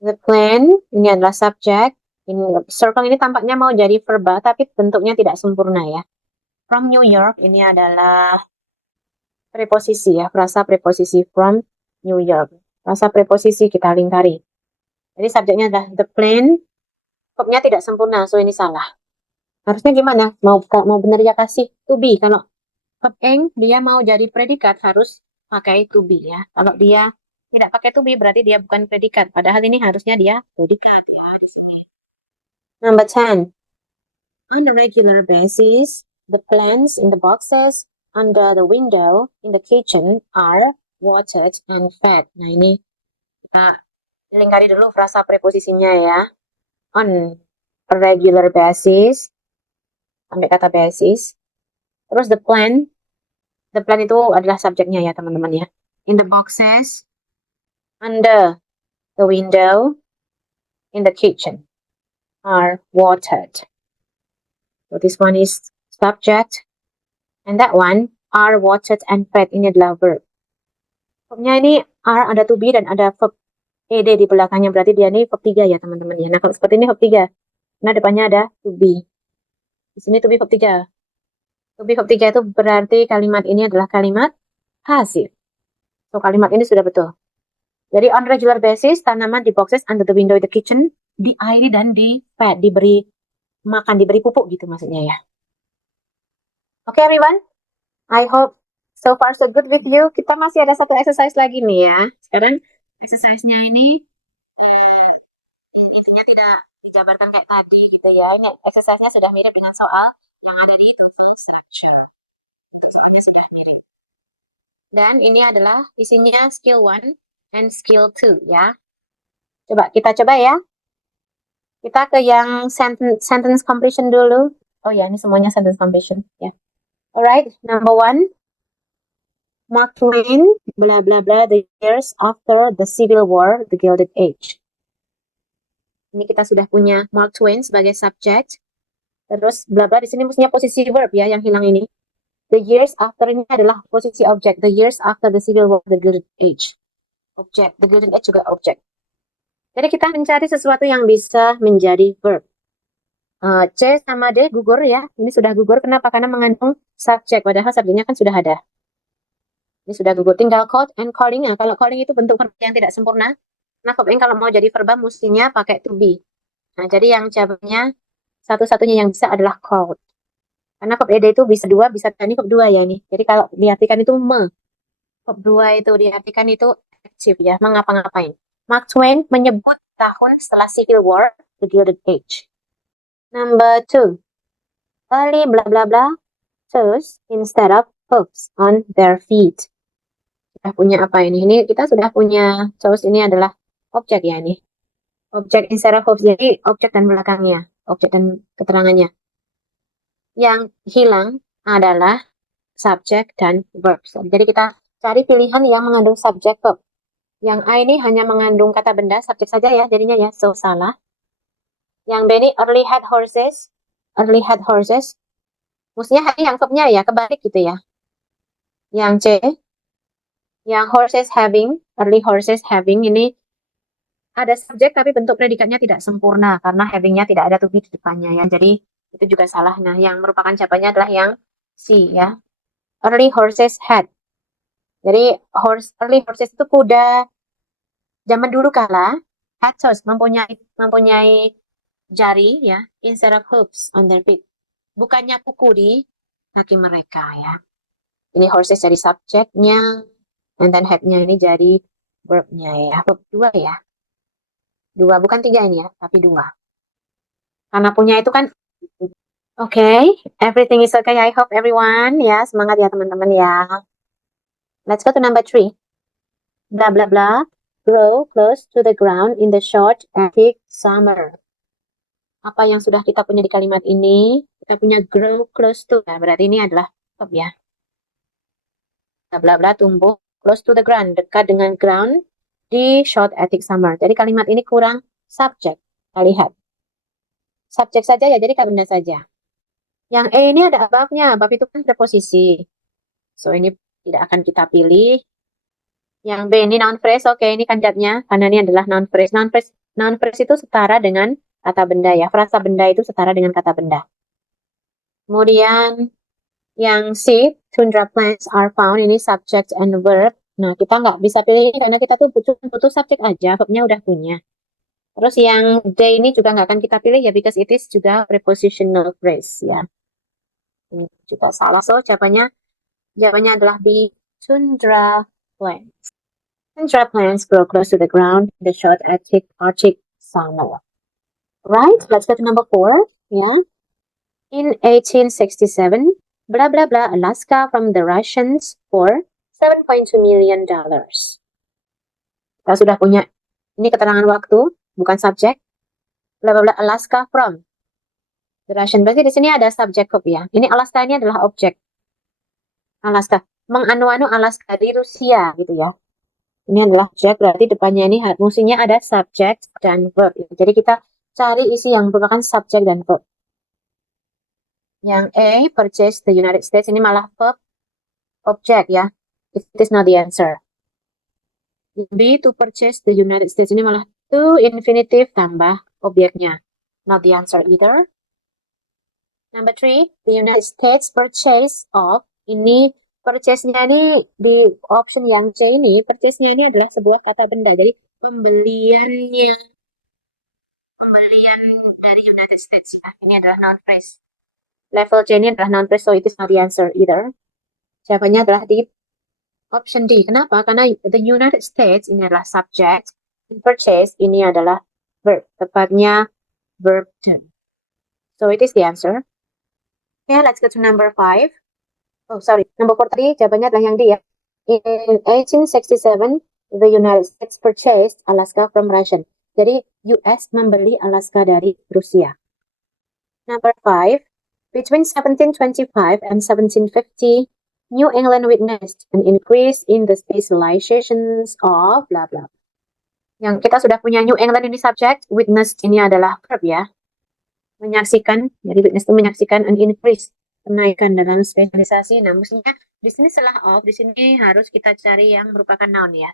The plane, ini adalah subjek. Circle ini tampaknya mau jadi verba, tapi bentuknya tidak sempurna ya. From New York, ini adalah preposisi ya, frasa preposisi from New York. Frasa preposisi kita lingkari. Jadi subjeknya adalah the plane, verbnya tidak sempurna, so ini salah. Harusnya gimana? Mau benar ya kasih to be. Kalau verb ing, dia mau jadi predikat harus pakai to be ya. Kalau dia tidak pakai to be, berarti dia bukan predikat. Padahal ini harusnya dia predikat ya di sini. Number 10. On a regular basis, The plants in the boxes under the window in the kitchen are watered and fed. Nah, ini kita lingkari dulu frasa preposisinya ya. On a regular basis, sampai kata basis. Terus the plant itu adalah subjeknya ya teman-teman ya. In the boxes, under the window, in the kitchen are watered. So this one is subject, and that one are watered and fed, ini adalah verb. Verbnya ini are ada to be dan ada verb ed di belakangnya, berarti dia ini verb 3 ya teman-teman ya. Nah kalau seperti ini verb 3, nah depannya ada to be. Di sini to be verb 3. To be verb 3 itu berarti kalimat ini adalah kalimat pasif. So kalimat ini sudah betul. Jadi on regular basis, tanaman di boxes under the window in the kitchen diairi dan di fed, diberi makan, diberi pupuk gitu maksudnya ya. Okay everyone, I hope so far so good with you. Kita masih ada satu exercise lagi nih ya. Sekarang exercise-nya ini intinya tidak dijabarkan kayak tadi gitu ya. Ini exercise-nya sudah mirip dengan soal yang ada di TOEFL structure. Untuk soalnya sudah mirip. Dan ini adalah isinya skill 1 and skill 2 ya. Kita coba ya. Kita ke yang sentence completion dulu. Oh ya, ini semuanya sentence completion ya. Alright, number 1. Mark Twain, blah blah blah, the years after the Civil War, the Gilded Age. Ini kita sudah punya Mark Twain sebagai subject. Terus blah blah di sini mestinya posisi verb ya yang hilang ini. The years after ini adalah posisi object. The years after the Civil War, the Gilded Age. Object. The Gilded Age juga object. Jadi kita mencari sesuatu yang bisa menjadi verb. C sama D gugur ya. Ini sudah gugur. Kenapa? Karena mengandung subject. Padahal subjeknya kan sudah ada. Ini sudah gugur. Tinggal called and calling. Nah, kalau calling itu bentuk verb yang tidak sempurna. Nah, verb ini kalau mau jadi verba mestinya pakai to be. Nah, jadi yang jawabnya satu-satunya yang bisa adalah called. Karena verb ed itu bisa 2, bisa ini verb 2 ya ini. Jadi kalau diartikan itu verb 2 itu diartikan itu aktif ya, mengapa-ngapain. Mark Twain menyebut tahun setelah Civil War, the Gilded Age. Number 2. Early blah blah blah toes instead of hooves on their feet. Kita punya apa ini? Ini kita sudah punya toes, ini adalah objek ya ini. Objek instead of hooves, jadi objek dan belakangnya, objek dan keterangannya. Yang hilang adalah subjek dan verb. Jadi kita cari pilihan yang mengandung subjek verb. Yang A ini hanya mengandung kata benda, subjek saja ya, jadinya ya, so salah. Yang B ini early had horses. Early had horses. Mestinya hari yang verbnya ya, kebalik gitu ya. Yang C, yang horses having, early horses having ini ada subjek tapi bentuk predikatnya tidak sempurna karena havingnya tidak ada to be di depannya ya. Jadi itu juga salah. Nah, yang merupakan jawabannya adalah yang C ya. Early horses had. Jadi early horses itu kuda zaman dulu kala had toes, mempunyai jari ya, instead of hooves on their feet. Bukannya kuku di kaki mereka ya. Ini horses jadi subjeknya, and then head-nya ini jadi verb-nya ya. Verb 2 ya. 2, bukan 3 ini ya, tapi 2. Karena punya itu kan. Okay, everything is okay. I hope everyone ya, semangat ya teman-teman ya. Let's go to number 3. Blah blah blah, grow close to the ground in the short Arctic summer. Apa yang sudah kita punya di kalimat ini? Kita punya grow close to, nah, berarti ini adalah verb ya. Blah blah blah, tumbuh close to the ground, dekat dengan ground di short Arctic summer. Jadi kalimat ini kurang subjek. Kita lihat. Subjek saja ya, jadi kata benda saja. Yang E ini ada above-nya. Above itu kan preposisi. So ini tidak akan kita pilih. Yang B ini noun phrase. Oke, ini kandidatnya karena ini adalah noun phrase. Noun phrase itu setara dengan kata benda ya. Frasa benda itu setara dengan kata benda. Kemudian yang C, tundra plants are found, ini subject and verb. Nah, kita nggak bisa pilih ini karena kita tuh butuh subjek aja, verbnya udah punya. Terus yang D ini juga nggak akan kita pilih ya, because it is juga prepositional phrase ya. Ini juga salah, so jawabannya adalah B, tundra plants. Tundra plants grow close to the ground in the short Arctic summer. Right, let's go to number 4. Yeah. In 1867, blah blah blah, Alaska from the Russians for $7.2 million. Kita sudah punya ini keterangan waktu, bukan subjek. Blah blah blah, Alaska from the Russian. Berarti di sini ada subjek verb ya. Ini Alaska ini adalah objek. Alaska, menganu-anu Alaska di Rusia gitu ya. Ini adalah objek, berarti depannya ini mestinya ada subject dan verb. Jadi kita cari isi yang merupakan subjek dan verb. Yang A, purchase the United States, ini malah verb objek ya. It is not the answer. B, to purchase the United States, ini malah to infinitive tambah objeknya. Not the answer either. Number 3, the United States purchase of, ini purchase-nya ini di option yang C ini, purchase-nya ini adalah sebuah kata benda. Jadi pembelian dari United States ya. Ini adalah noun phrase. Level C ini adalah noun phrase, so it is not the answer either. Jawabannya adalah di option D. Kenapa? Karena the United States ini adalah subject, and purchase ini adalah verb. Tepatnya verb term. So it is the answer. Okay, let's go to number 5. Oh, sorry. Number 4 tadi jawabannya adalah yang D ya. In 1867, the United States purchased Alaska from Russian. Jadi, US membeli Alaska dari Rusia. Number 5. Between 1725 and 1750, New England witnessed an increase in the specializations of blah blah. Yang kita sudah punya New England ini subject, witnessed ini adalah verb ya. Menyaksikan, jadi witness itu menyaksikan an increase, kenaikan dalam spesialisasi. Nah, mestinya di sini setelah of, di sini harus kita cari yang merupakan noun ya.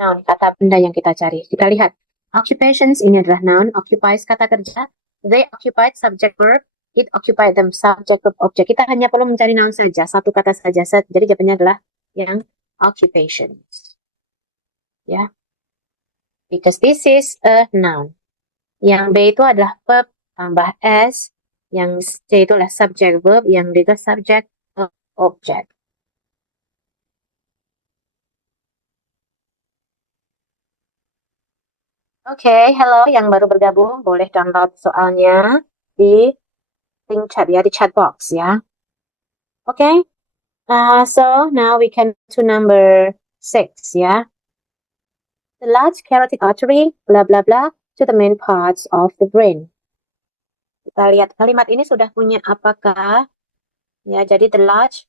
Noun, kata benda yang kita cari. Kita lihat, occupations ini adalah noun, occupies kata kerja, they occupied subject verb, it occupied them subject verb object. Kita hanya perlu mencari noun saja, satu kata saja. Jadi jawabannya adalah yang occupations. Ya. Because this is a noun. Yang B itu adalah verb tambah S, yang C itu adalah subject verb, yang D itu subject object. Oke, hello yang baru bergabung, boleh download soalnya di link chat ya, di chat box ya. Oke, so now we can to number 6 ya. The large carotid artery, blah blah blah, to the main parts of the brain. Kita lihat kalimat ini sudah punya apakah ya. Jadi the large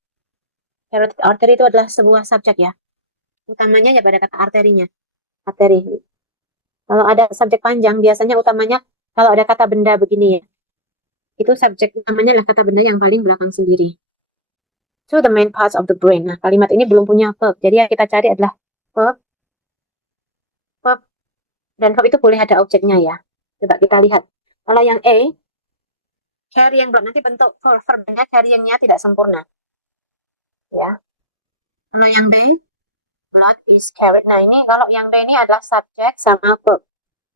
carotid artery itu adalah sebuah subjek ya. Utamanya ya pada kata arterinya. Arteri. Kalau ada subjek panjang, biasanya utamanya kalau ada kata benda begini ya. Itu subjek utamanya adalah kata benda yang paling belakang sendiri. To the main parts of the brain. Nah, kalimat ini belum punya verb. Jadi yang kita cari adalah verb. Verb. Dan verb itu boleh ada objeknya ya. Coba kita lihat. Kalau yang A, carrying blood, nanti bentuk verbnya carryingnya tidak sempurna. Ya. Kalau yang B, blood is carried. Nah, ini kalau yang B ini adalah subjek sama verb.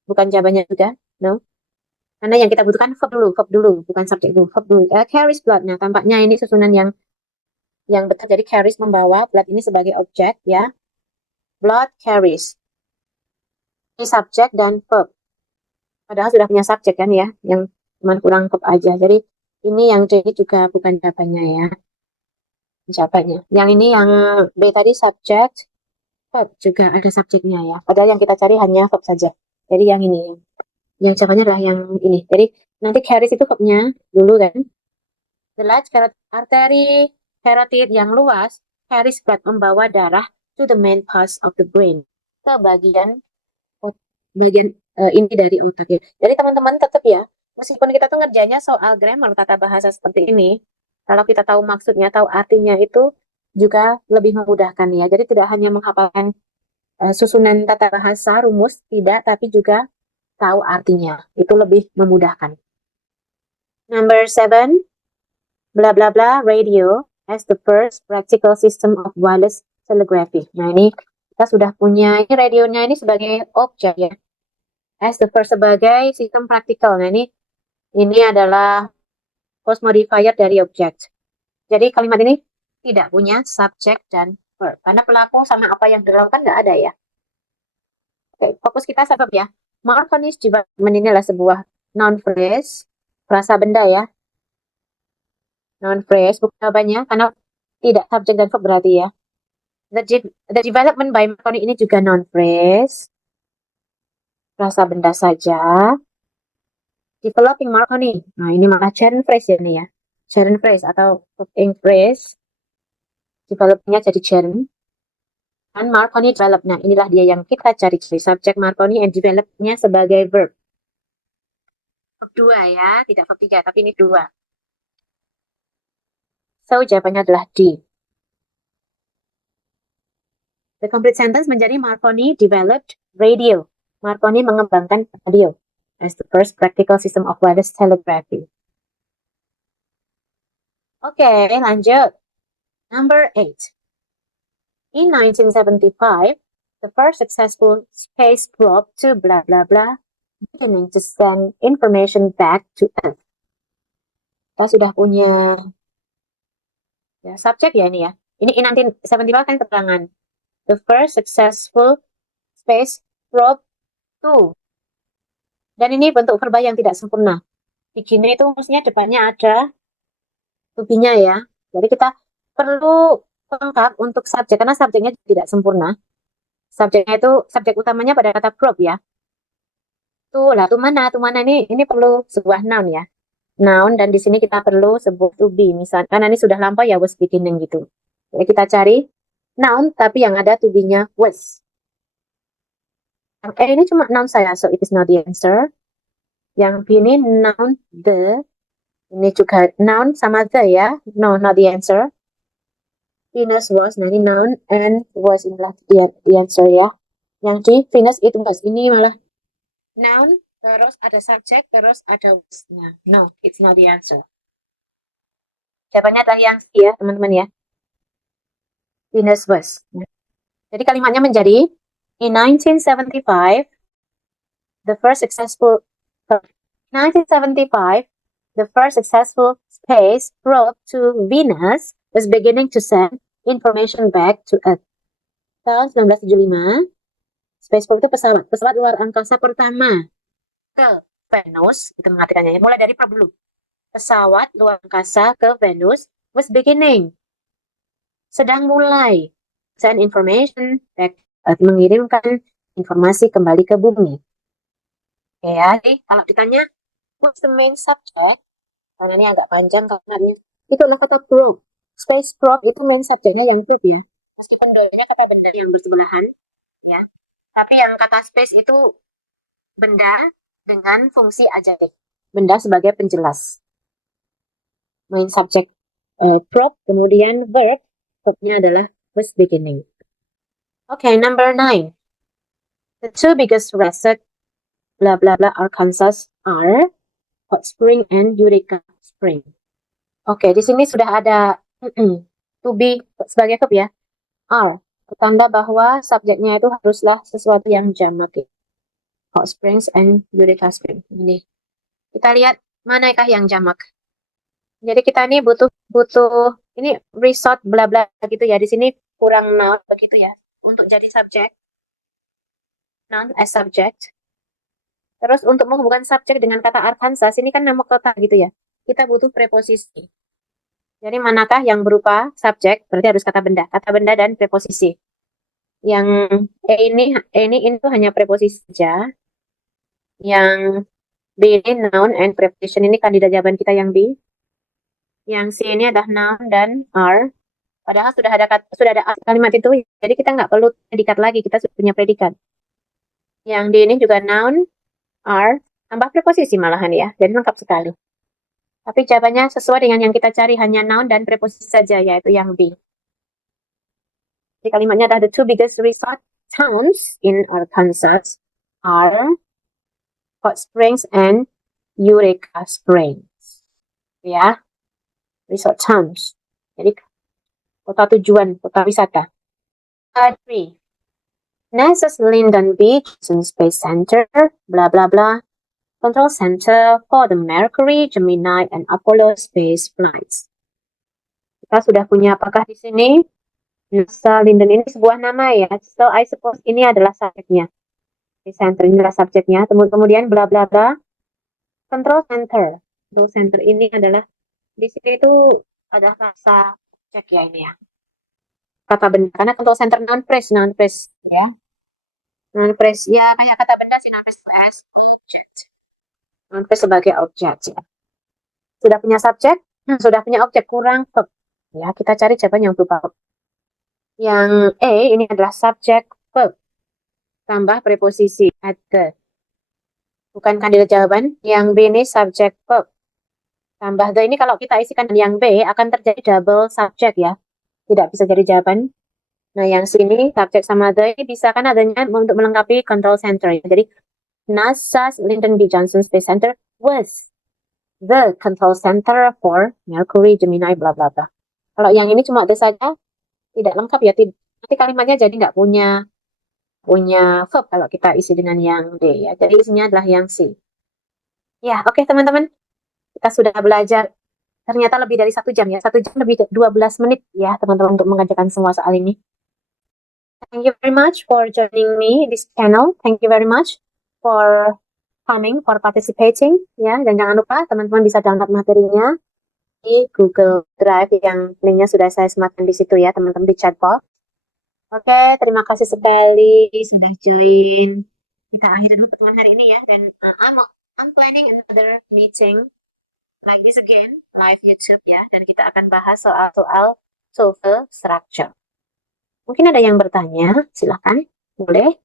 Bukan jawabannya juga. No. Karena yang kita butuhkan verb dulu, bukan subjek dulu, verb dulu. Carries blood. Nah, tampaknya ini susunan yang betul. Jadi carries membawa, blood ini sebagai objek ya. Blood carries. Ini subjek dan verb. Padahal sudah punya subjek kan ya, yang cuma kurang verb aja. Jadi ini yang D juga bukan jawabannya ya. Jawabannya. Yang ini yang B tadi subjek, verb juga ada subjeknya ya. Padahal yang kita cari hanya verb saja. Jadi yang ini, yang jawabannya adalah yang ini. Jadi nanti carries itu verbnya dulu kan. The large carotid artery, carotid yang luas, carries blood, membawa darah to the main parts of the brain, ke bagian ini dari otak ya. Jadi teman-teman tetap ya, meskipun kita tuh ngerjainnya soal grammar tata bahasa seperti ini, kalau kita tahu maksudnya, tahu artinya itu juga lebih memudahkan ya. Jadi tidak hanya menghafalkan susunan tata bahasa, rumus, tidak, tapi juga tahu artinya. Itu lebih memudahkan. Number 7, blah blah blah, radio as the first practical system of wireless telegraphy. Nah ini kita sudah punya, ini radionya ini sebagai objek ya. As the first sebagai sistem praktikal. Nah ini adalah post modifier dari objek. Jadi kalimat ini tidak punya subjek dan verb. Karena pelaku sama apa yang dilakukan nggak ada ya. Oke, fokus kita sebab ya. Marconi's development ini adalah sebuah noun phrase, frasa benda ya. Noun phrase, bukan jawabannya, karena tidak subjek dan verb berarti ya. The development by Marconi ini juga noun phrase. Rasa benda saja. Developing Marconi. Nah, ini malah gerund phrase ya nih ya. Gerund phrase atau verb phrase. Developingnya jadi gerund. Dan Marconi develop. Nah, inilah dia yang kita cari. Subjek Marconi and developnya sebagai verb. Verb 2 ya, tidak verb 3, tapi ini 2. So, jawabannya adalah D. The complete sentence menjadi Marconi developed radio. Marconi mengembangkan radio as the first practical system of wireless telegraphy. Oke, lanjut. Number 8. In 1975, the first successful space probe to blah blah blah determined to send information back to Earth. Kita sudah punya ya, subjek ya ini ya. Ini in 1975 kan keterangan. The first successful space probe to. Dan ini bentuk verba yang tidak sempurna. Begini itu mestinya depannya ada to-be-nya ya. Jadi kita perlu lengkap untuk subjek karena subjeknya tidak sempurna. Subjeknya itu subjek utamanya pada kata probe ya. Tuh lah, tuh mana ini perlu sebuah noun ya. Noun dan di sini kita perlu sebuah to be misalnya karena ini sudah lampau ya was beginning gitu. Jadi kita cari noun tapi yang ada to be-nya was. Yang A ini cuma noun saya, so it is not the answer. Yang B ini noun the. Ini juga noun sama the ya. No, not the answer. Venus was, nah ini noun and was inilah the answer ya. Yang D, Venus it was. Ini malah noun, terus ada subject, terus ada was. Nah, no, it's not the answer. Jawabannya adalah yang C ya, teman-teman ya. Venus was. Nah, jadi kalimatnya menjadi in 1975, the first successful space probe to Venus was beginning to send information back to Earth. Tahun 1975, space probe itu pesawat luar angkasa pertama ke Venus, itu mengartikannya. Mulai dari probe dulu. Pesawat luar angkasa ke Venus was beginning. Sedang mulai send information back, mengirimkan informasi kembali ke bumi. Oke ya, jadi kalau ditanya what's the main subject, karena ini agak panjang karena itu adalah kata probe. Space probe itu main subjeknya yang probe ya. Meskipun dulunya kata benda yang bersebelahan ya, tapi yang kata space itu benda dengan fungsi adjektif. Benda sebagai penjelas. Main subjek probe, kemudian verb. Verbnya adalah was beginning. Okay, number 9. The two biggest reservoirs, blah blah blah, Arkansas are Hot Spring and Eureka Spring. Oke, di sini sudah ada to be sebagai verb ya. Are, pertanda bahwa subjeknya itu haruslah sesuatu yang jamak. Hot Springs and Eureka Spring. Ini. Kita lihat manakah yang jamak. Jadi kita ini butuh ini resort bla bla gitu ya. Di sini kurang noun begitu ya. Untuk jadi subjek. Noun as subject. Terus untuk menghubungkan subjek dengan kata Arkansas, ini kan nama kota gitu ya. Kita butuh preposisi. Jadi manakah yang berupa subjek, berarti harus kata benda dan preposisi. Yang ini itu hanya preposisi saja. Yang B ini noun and preposition, ini kandidat jawaban kita yang B. Yang C ini adalah noun dan are. Padahal sudah ada kalimat itu, jadi kita nggak perlu predikat lagi, kita sudah punya predikat. Yang D ini juga noun, are, tambah preposisi malahan ya, jadi lengkap sekali. Tapi jawabannya sesuai dengan yang kita cari, hanya noun dan preposisi saja, yaitu yang B. Jadi kalimatnya adalah the two biggest resort towns in Arkansas are Hot Springs and Eureka Springs. Ya, resort towns. Jadi kota tujuan, kota wisata. 3. NASA's Lyndon B. Johnson Space Center, blah blah blah, control center for the Mercury, Gemini, and Apollo space flights. Kita sudah punya apakah di sini? NASA Lyndon ini sebuah nama ya. So I suppose ini adalah subjeknya. Space Center ini adalah subjeknya. Kemudian blah blah blah. Control center. Control center ini adalah di sini itu adalah kata objek ya ini ya. Kata benda. Karena control center noun phrase ya. Noun phrase ya kayak kata benda sih noun phrase itu as object. Noun phrase sebagai objek ya. Sudah punya subjek, sudah punya objek, kurang verb. Ya, kita cari jawaban yang berupa verb. Yang E ini adalah subjek verb. Tambah preposisi at the. Bukan kandidat jawaban. Yang B ini subjek verb. Tambah the ini kalau kita isikan yang B akan terjadi double subjek ya. Tidak bisa jadi jawaban. Nah, yang sini subjek sama the ini bisa kan adanya untuk melengkapi control center. Jadi, NASA's Lyndon B. Johnson Space Center was the control center for Mercury, Gemini, bla bla bla. Kalau yang ini cuma the saja, tidak lengkap ya. Nanti kalimatnya jadi nggak punya verb kalau kita isi dengan yang D ya. Jadi isinya adalah yang C. Ya, oke teman-teman. Kita sudah belajar ternyata lebih dari 1 jam ya. 1 jam lebih 12 menit ya teman-teman untuk mengerjakan semua soal ini. Thank you very much for joining me this channel. Thank you very much for coming, for participating ya. Dan jangan lupa teman-teman bisa download materinya di Google Drive yang linknya sudah saya sematkan di situ ya teman-teman di chat box. Oke, terima kasih sekali sudah join. Kita akhiri dulu pertemuan hari ini ya. Dan I'm planning another meeting like this again, live YouTube ya. Dan kita akan bahas soal-soal TOEFL structure. Mungkin ada yang bertanya, silakan. Boleh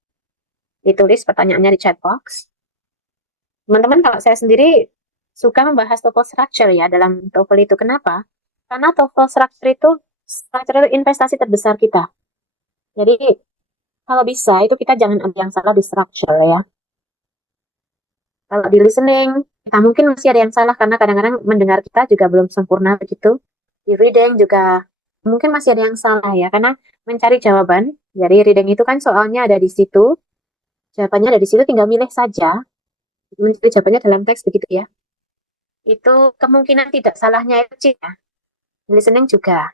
ditulis pertanyaannya di chat box. Teman-teman, kalau saya sendiri suka membahas TOEFL structure ya dalam TOEFL itu. Kenapa? Karena TOEFL structure itu structure investasi terbesar kita. Jadi, kalau bisa, itu kita jangan ada yang salah di structure ya. Kalau di listening, kita mungkin masih ada yang salah karena kadang-kadang mendengar kita juga belum sempurna begitu. Di reading juga mungkin masih ada yang salah ya, karena mencari jawaban. Jadi reading itu kan soalnya ada di situ, jawabannya ada di situ, tinggal milih saja. Mencari jawabannya dalam teks begitu ya. Itu kemungkinan tidak salahnya kecil ya. Listening juga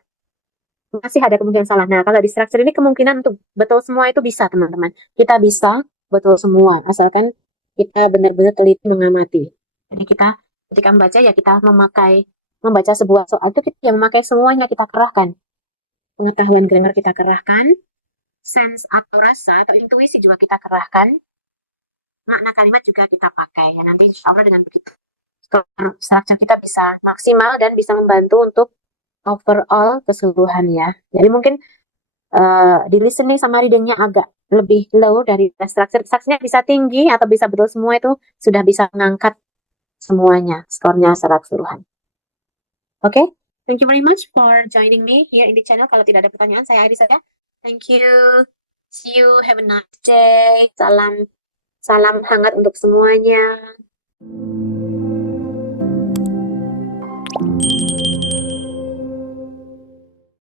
masih ada kemungkinan salah. Nah, kalau di structure ini kemungkinan untuk betul semua itu bisa, teman-teman. Kita bisa betul semua, asalkan kita benar-benar teliti mengamati. Jadi kita ketika membaca ya kita membaca sebuah soal itu kita memakai semuanya, kita kerahkan. Pengetahuan grammar kita kerahkan, sense atau rasa atau intuisi juga kita kerahkan, makna kalimat juga kita pakai. Ya, nanti insya Allah dengan begitu structure kita bisa maksimal dan bisa membantu untuk overall keseluruhan ya. Jadi mungkin di listening sama readingnya agak lebih low dari structure. Structure-nya bisa tinggi atau bisa betul semua, itu sudah bisa mengangkat semuanya, skornya secara keseluruhan. Oke, thank you very much for joining me here in the channel. Kalau tidak ada pertanyaan, saya akhiri saja. Thank you. See you. Have a nice day. Salam hangat untuk semuanya.